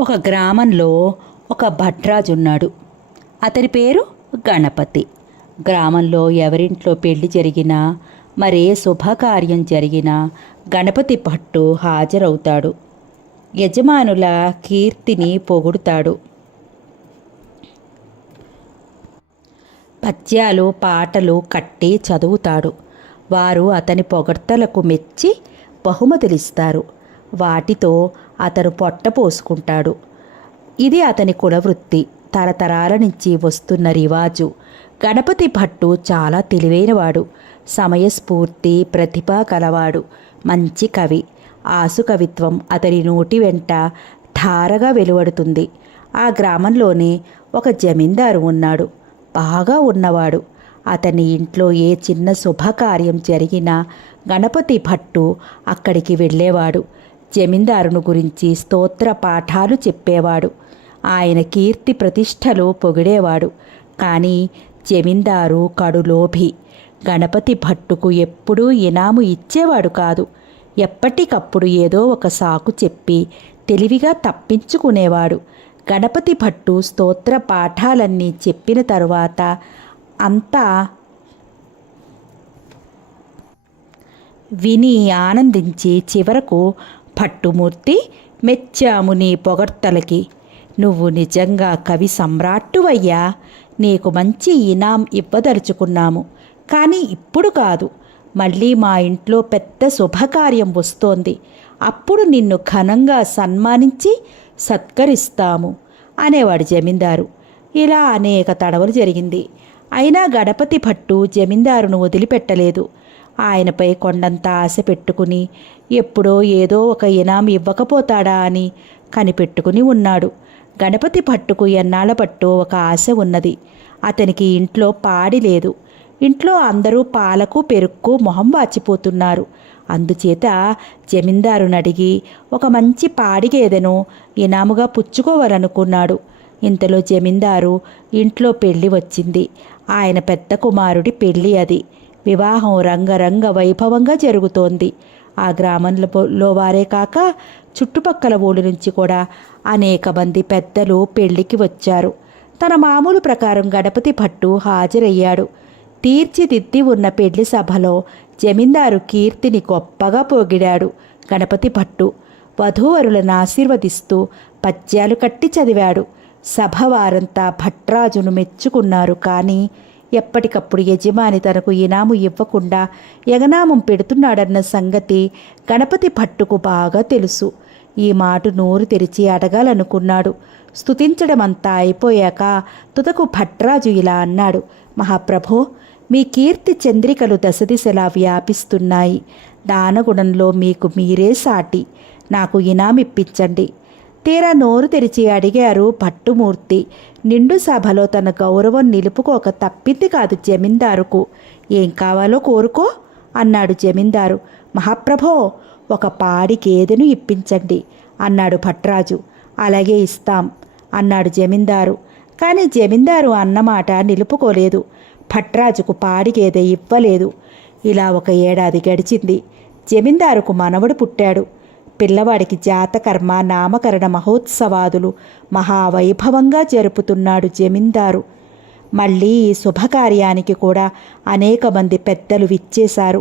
ఒక గ్రామంలో ఒక భట్రాజు ఉన్నాడు. అతని పేరు గణపతి. గ్రామంలో ఎవరింట్లో పెళ్లి జరిగినా, మరే శుభకార్యం జరిగినా గణపతి భట్టు హాజరవుతాడు. యజమానుల కీర్తిని పొగుడుతాడు. పద్యాలు పాటలు కట్టి చదువుతాడు. వారు అతని పొగడ్తలకు మెచ్చి బహుమతులిస్తారు. వాటితో అతను పొట్ట పోసుకుంటాడు. ఇది అతని కులవృత్తి, తరతరాల నుంచి వస్తున్న రివాజు. గణపతి భట్టు చాలా తెలివైనవాడు, సమయస్ఫూర్తి, ప్రతిభ కలవాడు, మంచి కవి. ఆసు కవిత్వం అతని నోటి వెంట ధారగా వెలువడుతుంది. ఆ గ్రామంలోనే ఒక జమీందారు ఉన్నాడు, బాగా ఉన్నవాడు. అతని ఇంట్లో ఏ చిన్న శుభకార్యం జరిగినా గణపతి భట్టు అక్కడికి వెళ్ళేవాడు. జమీందారును గురించి స్తోత్ర పాఠాలు చెప్పేవాడు. ఆయన కీర్తి ప్రతిష్టలు పొగిడేవాడు. కానీ జమీందారు కడులోభి. గణపతి భట్టుకు ఎప్పుడూ ఇనాము ఇచ్చేవాడు కాదు. ఎప్పటికప్పుడు ఏదో ఒక సాకు చెప్పి తెలివిగా తప్పించుకునేవాడు. గణపతి భట్టు స్తోత్ర పాఠాలన్నీ చెప్పిన తరువాత అంతా విని ఆనందించి చివరకు, భట్టుమూర్తి, మెచ్చాము నీ పొగడ్తలకి. నువ్వు నిజంగా కవి సమ్రాట్టువయ్యా. నీకు మంచి ఇనాం ఇవ్వదలుచుకున్నాము, కానీ ఇప్పుడు కాదు. మళ్ళీ మా ఇంట్లో పెద్ద శుభకార్యం వస్తోంది. అప్పుడు నిన్ను ఘనంగా సన్మానించి సత్కరిస్తాము అనేవాడు జమీందారు. ఇలా అనేక తడవలు జరిగింది. అయినా గణపతి భట్టు జమీందారును వదిలిపెట్టలేదు. ఆయనపై కొండంత ఆశ పెట్టుకుని ఎప్పుడో ఏదో ఒక ఇనాం ఇవ్వకపోతాడా అని కనిపెట్టుకుని ఉన్నాడు. గణపతి భట్టుకు ఎన్నాళ్ల పట్టు ఒక ఆశ ఉన్నది. అతనికి ఇంట్లో పాడి లేదు. ఇంట్లో అందరూ పాలకు పెరుక్కు మొహం వాచిపోతున్నారు. అందుచేత జమీందారుని అడిగి ఒక మంచి పాడి గేదెను ఇనాముగా పుచ్చుకోవాలనుకున్నాడు. ఇంతలో జమీందారు ఇంట్లో పెళ్లి వచ్చింది. ఆయన పెద్ద కుమారుడి పెళ్లి అది. వివాహం రంగరంగ వైభవంగా జరుగుతోంది. ఆ గ్రామంలో వారే కాక చుట్టుపక్కల ఊళ్ళ నుంచి కూడా అనేక మంది పెద్దలు పెళ్లికి వచ్చారు. తన మామూలు ప్రకారం గణపతి భట్టు హాజరయ్యాడు. తీర్చిదిద్ది ఉన్న పెళ్లి సభలో జమీందారు కీర్తిని గొప్పగా పొగిడాడు. గణపతి భట్టు వధూవరులను ఆశీర్వదిస్తూ పద్యాలు కట్టి చదివాడు. సభ వారంతా భట్రాజును మెచ్చుకున్నారు. కానీ ఎప్పటికప్పుడు యజమాని తనకు ఇనాము ఇవ్వకుండా ఎగనామం పెడుతున్నాడన్న సంగతి గణపతి భట్టుకు బాగా తెలుసు. ఈ మాట నోరు తెరిచి అడగాలనుకున్నాడు. స్తుతించడమంతా అయిపోయాక తుదకు భట్రాజు ఇలా అన్నాడు: మహాప్రభో, మీ కీర్తి చంద్రికలు దశదిశలా వ్యాపిస్తున్నాయి. దానగుణంలో మీకు మీరే సాటి. నాకు ఇనామిప్పించండి. తీరా నోరు తెరిచి అడిగారు భట్టుమూర్తి. నిండు సభలో తన గౌరవం నిలుపుకోక తప్పింది కాదు జమీందారుకు. ఏం కావాలో కోరుకో అన్నాడు జమీందారు. మహాప్రభో, ఒక పాడి గేదెను ఇప్పించండి అన్నాడు భట్రాజు. అలాగే ఇస్తాం అన్నాడు జమీందారు. కానీ జమీందారు అన్నమాట నిలుపుకోలేదు. భట్రాజుకు పాడి గేదె ఇవ్వలేదు. ఇలా ఒక ఏడాది గడిచింది. జమీందారుకు మనవడు పుట్టాడు. పిల్లవాడికి జాతకర్మ, నామకరణ మహోత్సవాదులు మహావైభవంగా జరుపుతున్నాడు జమీందారు. మళ్ళీ ఈ శుభకార్యానికి కూడా అనేక మంది పెద్దలు విచ్చేశారు.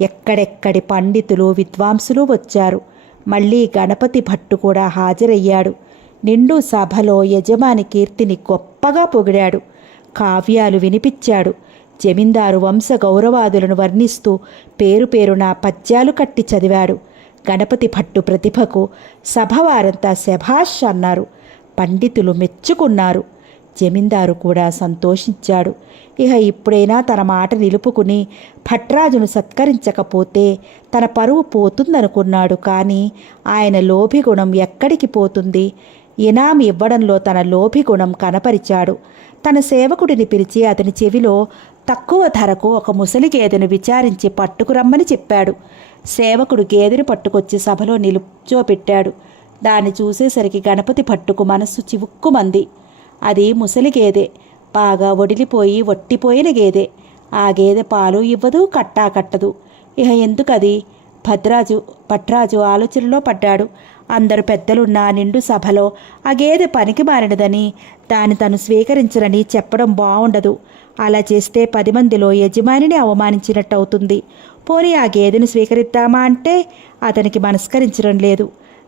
ఎక్కడెక్కడి పండితులు, విద్వాంసులు వచ్చారు. మళ్ళీ గణపతి భట్టు కూడా హాజరయ్యాడు. నిండు సభలో యజమాని కీర్తిని గొప్పగా పొగిడాడు. కావ్యాలు వినిపించాడు. జమీందారు వంశ గౌరవాదులను వర్ణిస్తూ పేరు పేరున పద్యాలు కట్టి చదివాడు. గణపతి భట్టు ప్రతిభకు సభవారంతా శభాష్ అన్నారు. పండితులు మెచ్చుకున్నారు. జమీందారు కూడా సంతోషించాడు. ఇక ఇప్పుడైనా తన మాట నిలుపుకుని భట్రాజును సత్కరించకపోతే తన పరువు పోతుందనుకున్నాడు. కానీ ఆయన లోభిగుణం ఎక్కడికి పోతుంది? ఇనాం ఇవ్వడంలో తన లోభిగుణం కనపరిచాడు. తన సేవకుడిని పిలిచి అతని చెవిలో తక్కువ ధరకు ఒక ముసలి గేదెను విచారించి పట్టుకురమ్మని చెప్పాడు. సేవకుడు గేదెను పట్టుకొచ్చి సభలో నిలుచోపెట్టాడు. దాన్ని చూసేసరికి గణపతి భట్టుకు మనస్సు చివుక్కుమంది. అది ముసలి గేదె, బాగా ఒడిలిపోయి ఒట్టిపోయిన గేదె. ఆ గేదె పాలు ఇవ్వదు, కట్టా కట్టదు. ఇహ ఎందుకది? భట్రాజు ఆలోచనలో పడ్డాడు. అందరు పెద్దలున్న నిండు సభలో ఆ గేదె పనికి మారినదని దాన్ని తను స్వీకరించరని చెప్పడం బాగుండదు. అలా చేస్తే 10 మందిలో యజమానిని అవమానించినట్టు అవుతుంది. పోనీ ఆ గేదెను స్వీకరిద్దామా అంటే అతనికి మనస్కరించడం లేదు.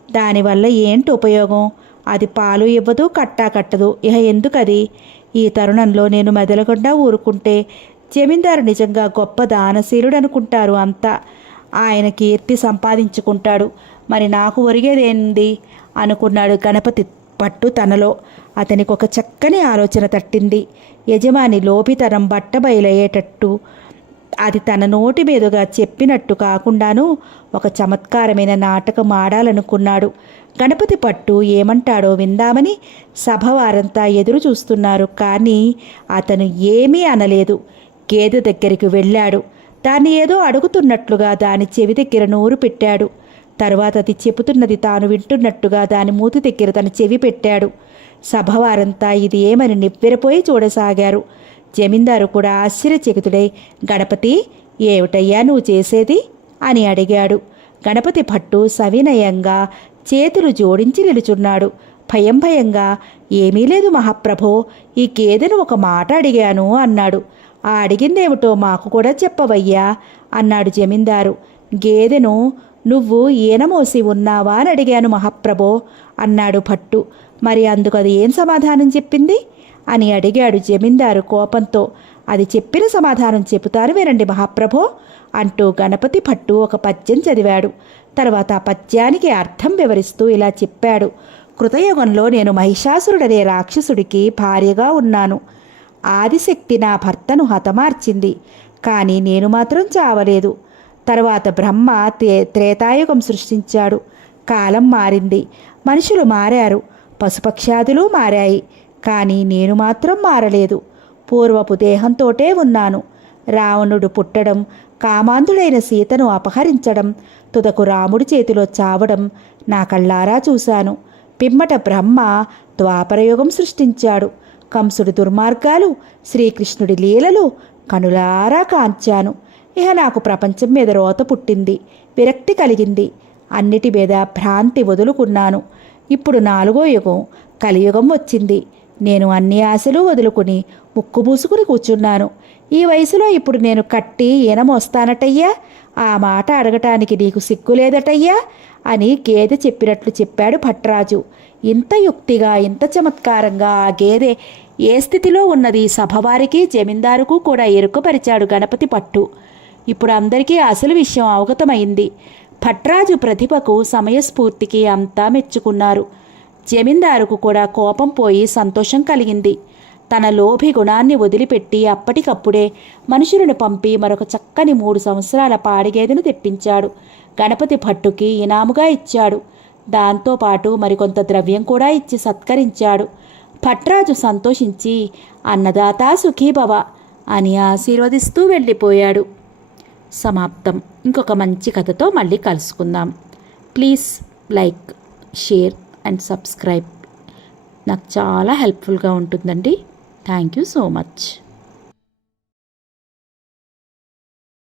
దానివల్ల ఏంటి ఉపయోగం? అది పాలు ఇవ్వదు, కట్టా కట్టదు. ఇహ ఎందుకది? ఈ తరుణంలో నేను మెదలకుండా ఊరుకుంటే జమీందారు నిజంగా గొప్ప దానశీలుడు అనుకుంటారు అంతా. ఆయన కీర్తి సంపాదించుకుంటాడు. మరి నాకు ఒరిగేదేంది అనుకున్నాడు గణపతి పట్టు తనలో. అతనికి ఒక చక్కని ఆలోచన తట్టింది. యజమాని లోపితనం బట్టబయలయ్యేటట్టు అది తన నోటి మీదుగా చెప్పినట్టు కాకుండాను ఒక చమత్కారమైన నాటకం ఆడాలనుకున్నాడు. గణపతి పట్టు ఏమంటాడో విందామని సభ వారంతా ఎదురు చూస్తున్నారు. కానీ అతను ఏమీ అనలేదు. గేదె దగ్గరికి వెళ్ళాడు. దాన్ని ఏదో అడుగుతున్నట్లుగా దాని చెవి దగ్గర నోరు పెట్టాడు. తర్వాత అది చెబుతున్నది తాను వింటున్నట్టుగా దాని మూతి దగ్గర తన చెవి పెట్టాడు. సభవారంతా ఇది ఏమని నివ్వెరపోయి చూడసాగారు. జమీందారు కూడా ఆశ్చర్యచకితుడై, గణపతి, ఏమిటయ్యా నువ్వు చేసేది అని అడిగాడు. గణపతి భట్టు సవినయంగా చేతులు జోడించి నిలుచున్నాడు. భయంగా, ఏమీ లేదు మహాప్రభో, ఈ గేదెను ఒక మాట అడిగాను అన్నాడు. ఆ అడిగిందేమిటో మాకు కూడా చెప్పవయ్యా అన్నాడు జమీందారు. గేదెను నువ్వు ఈనమోసి ఉన్నావా అని అడిగాను మహాప్రభో అన్నాడు భట్టు. మరి అందుకు అది ఏం సమాధానం చెప్పింది అని అడిగాడు జమీందారు కోపంతో. అది చెప్పిన సమాధానం చెబుతారు వినండి మహాప్రభో అంటూ గణపతి భట్టు ఒక పద్యం చదివాడు. తర్వాత ఆ పద్యానికి అర్థం వివరిస్తూ ఇలా చెప్పాడు. కృతయుగంలో నేను మహిషాసురుడనే రాక్షసుడికి భార్యగా ఉన్నాను. ఆదిశక్తి నా భర్తను హతమార్చింది. కానీ నేను మాత్రం చావలేదు. తర్వాత బ్రహ్మ త్రేతాయుగం సృష్టించాడు. కాలం మారింది. మనుషులు మారారు. పశుపక్షాదులు మారాయి. కానీ నేను మాత్రం మారలేదు. పూర్వపు దేహంతోటే ఉన్నాను. రావణుడు పుట్టడం, కామాంధుడైన సీతను అపహరించడం, తుదకు రాముడి చేతిలో చావడం నా కళ్ళారా చూశాను. పిమ్మట బ్రహ్మ ద్వాపరయుగం సృష్టించాడు. కంసుడి దుర్మార్గాలు, శ్రీకృష్ణుడి లీలలు కనులారా కాంచాను. ఇహ నాకు ప్రపంచం మీద రోత పుట్టింది. విరక్తి కలిగింది. అన్నిటి మీద భ్రాంతి వదులుకున్నాను. ఇప్పుడు 4వ యుగం కలియుగం వచ్చింది. నేను అన్ని ఆశలు వదులుకుని ముక్కుబూసుకుని కూర్చున్నాను. ఈ వయసులో ఇప్పుడు నేను కట్టి ఈనమోస్తానటయ్యా, ఆ మాట అడగటానికి నీకు సిగ్గులేదటయ్యా అని గేదె చెప్పినట్లు చెప్పాడు భట్రాజు. ఇంత యుక్తిగా, ఇంత చమత్కారంగా ఆ గేదె ఏ స్థితిలో ఉన్నది సభవారికి, జమీందారుకు కూడా ఎరుకపరిచాడు గణపతి పట్టు. ఇప్పుడు అందరికీ అసలు విషయం అవగతమైంది. భట్రాజు ప్రతిభకు, సమయస్ఫూర్తికి అంతా మెచ్చుకున్నారు. జమీందారుకు కూడా కోపం పోయి సంతోషం కలిగింది. తన లోభి గుణాన్ని వదిలిపెట్టి అప్పటికప్పుడే మనుషులను పంపి మరొక చక్కని 3 సంవత్సరాల పాడిగేదెను తెప్పించాడు. గణపతి భట్టుకి ఇనాముగా ఇచ్చాడు. దాంతోపాటు మరికొంత ద్రవ్యం కూడా ఇచ్చి సత్కరించాడు. భట్రాజు సంతోషించి అన్నదాతా సుఖీభవ అని ఆశీర్వదిస్తూ వెళ్ళిపోయాడు. సమాప్తం. ఇంకొక మంచి కథతో మళ్ళీ కలుసుకుందాం. Please like, share and subscribe. నాకు చాలా హెల్ప్ఫుల్గా ఉంటుందండి. Thank you so much.